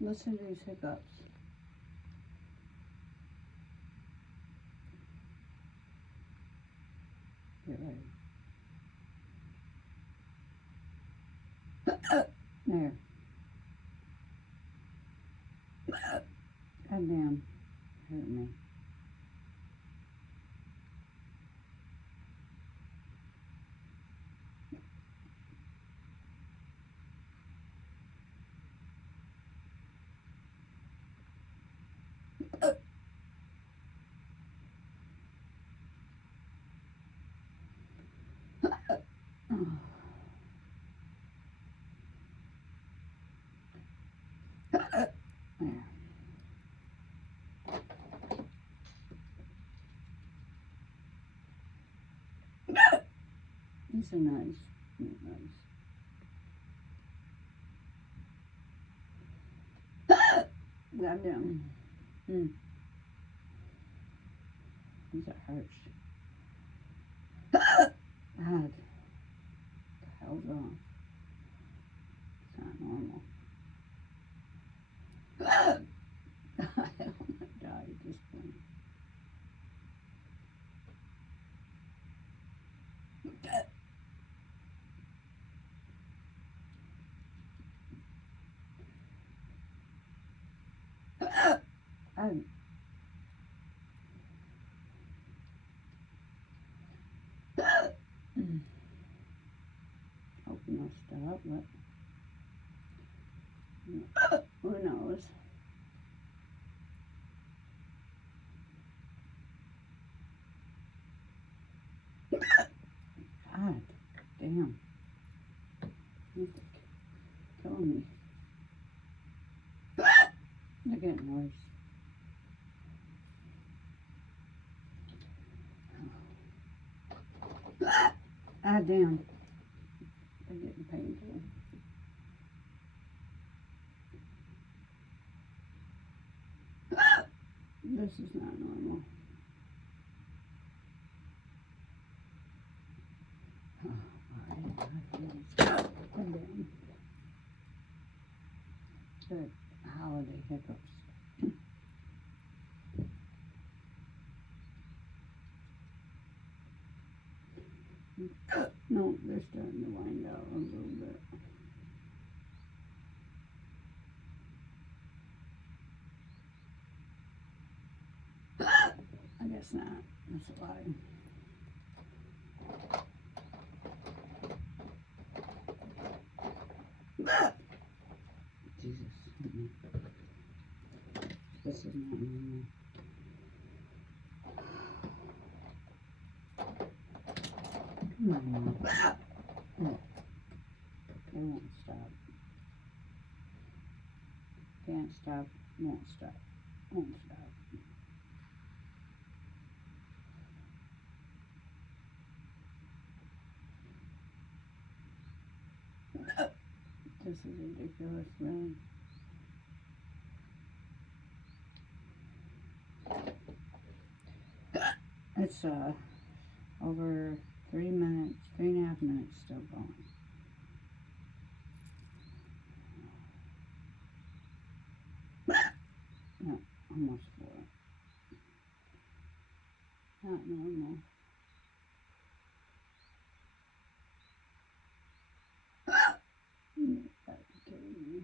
Listen to these hiccups. Get ready. There. God damn. Hurt me. There. These are nice. Goddamn. These are harsh. God. What the hell's wrong? It's not normal. I want to die at this point. Hoping I'll stop, but who knows? God damn. You're killing me. They're getting worse. Ah, damn. They're getting painful. This is not normal. Good holiday hiccups. No, they're starting to wind out a little bit. I guess not. That's a lie. Jesus. This is not normal. Come on now. They won't stop. Can't stop. Won't stop. Won't stop. This is ridiculous, really. It's over 3 minutes, 3.5 minutes still going. No, almost 4. Not normal. You gotta be kidding me.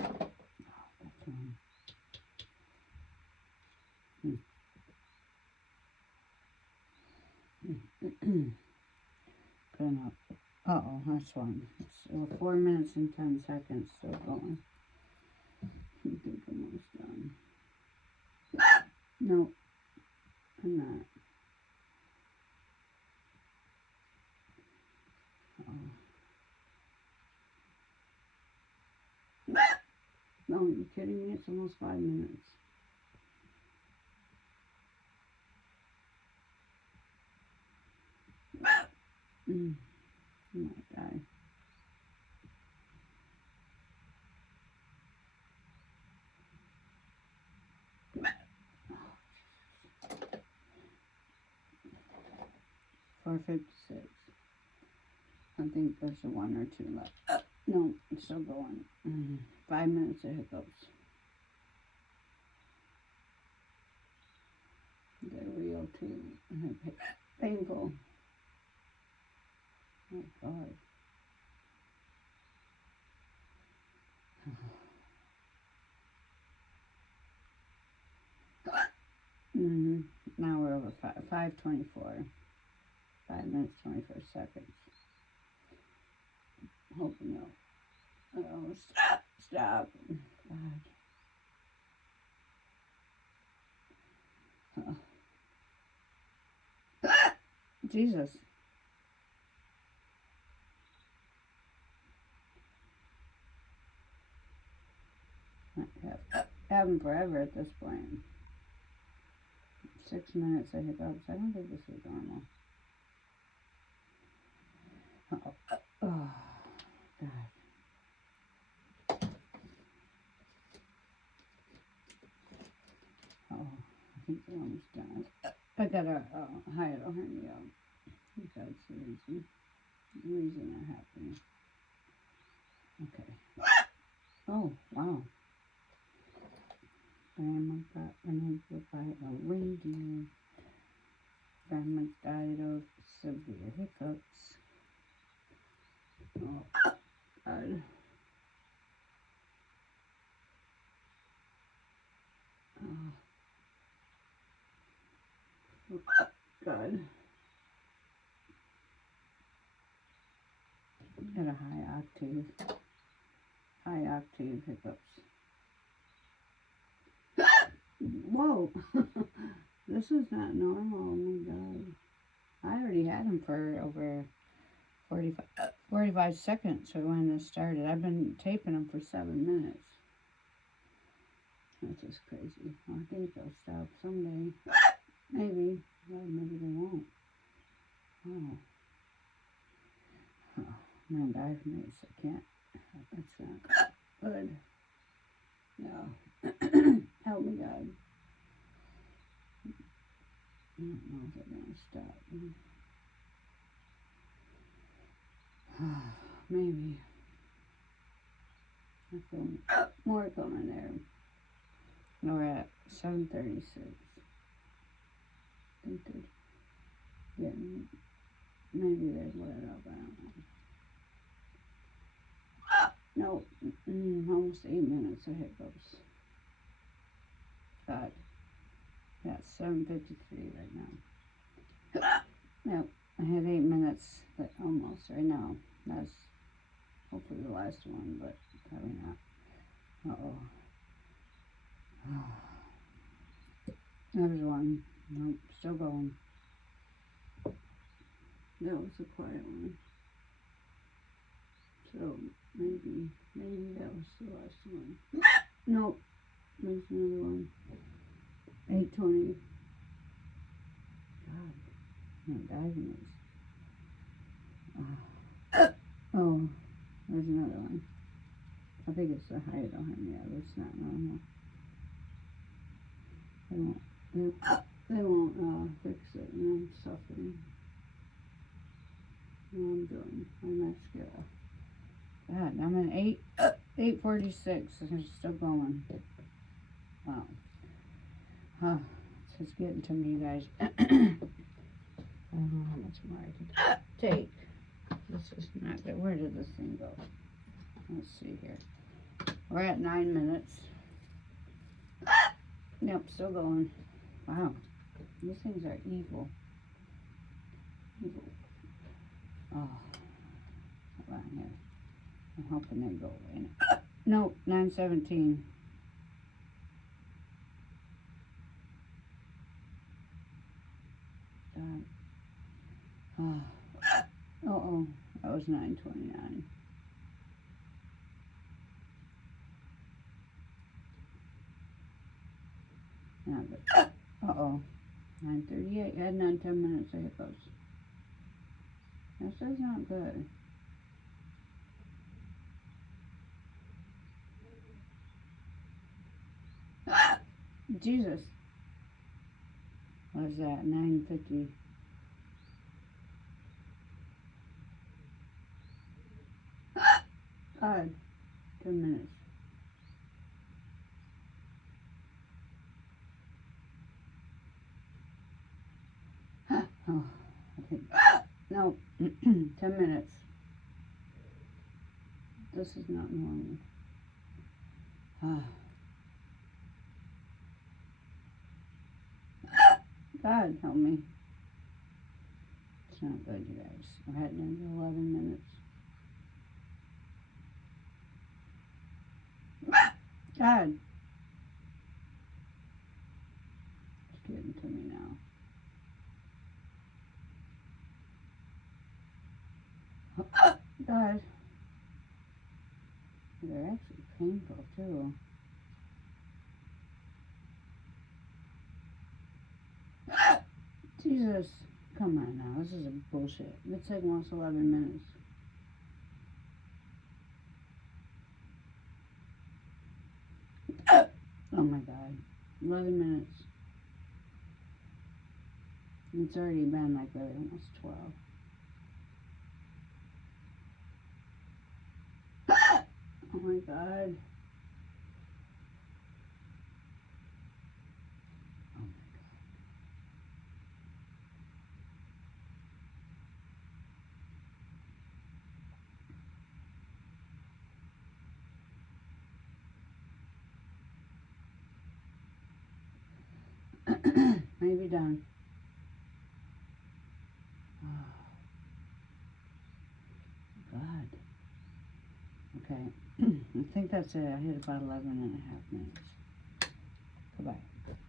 Oh, that's wrong. Good enough. Uh-oh, that's one. It's 4 minutes and 10 seconds still going. I think I'm almost done. No, I'm not. Uh-oh. No, are you kidding me? It's almost 5 minutes. I might die. $4.56. I think there's a 1 or 2 left. No, it's still going. 5 minutes of hiccups. They're real too. And they're painful. Oh God. Now we're over 5:24. 5 minutes 24 seconds. Hoping no. Oh, stop! Stop! God. Jesus. Have them forever at this point. 6 minutes of hiccups. I don't think this is normal. Oh, God. Oh, I think they're almost done. I got a hiatal hernia. I think that's the reason they're happening. Okay. Oh, wow. Grandma got unable by a reindeer. Grandma died of severe hiccups. Oh, God. Oh, God. Got a high octave hiccups. Whoa. This is not normal. Oh my God. I already had them for over 45 seconds when this started. I've been taping them for 7 minutes. That's just crazy. I think they'll stop someday. Maybe. Well, maybe they won't. Oh. Oh. Man, diaphragms. I can't. That's not good. No. Help me, God. I don't know if they're going to stop. Maybe. I feel more coming there. No, we're at 7:36. I think they're getting, maybe they've let up. I don't know. No, almost 8 minutes of hiccups. God. Yeah, 7:53 right now. Nope, I had 8 minutes, but almost right now. That's hopefully the last one, but probably not. Uh-oh. There's one. Nope, still going. That was a quiet one. So maybe that was the last one. Nope, there's another one. 8:20. God, I'm diagnosed. Oh, there's another one. I think it's a hiatal hernia. That's not normal. They won't fix it, and I'm suffering. No, I'm doing my mascara. God, I'm at 8:46, and it's still going. Wow. Huh. It's just getting to me, you guys. I don't know how much more I can take. This is not good. Where did this thing go? Let's see here. We're at 9 minutes. Yep, still going. Wow. These things are evil. Evil. Oh. Hold on here. I'm hoping they go away. Nope, 9:17. Oh. Uh-oh. That was 9:29. Uh-oh. 9:38. You had 10 minutes of hiccups. This is not good. Jesus. What is that? 9:50. God. 10 minutes. Oh, I think. No. 10 minutes. This is not normal. God help me. It's not good, you guys. We're heading into 11 minutes. God. It's getting to me now. God. They're actually painful too. Jesus. Come on now. This is a bullshit. It's like almost 11 minutes. Oh my God. 11 minutes. It's already been like almost 12. Oh my God. Oh my God. Maybe done. Oh God. Okay. I think that's it. I hit about 11 and a half minutes. Goodbye.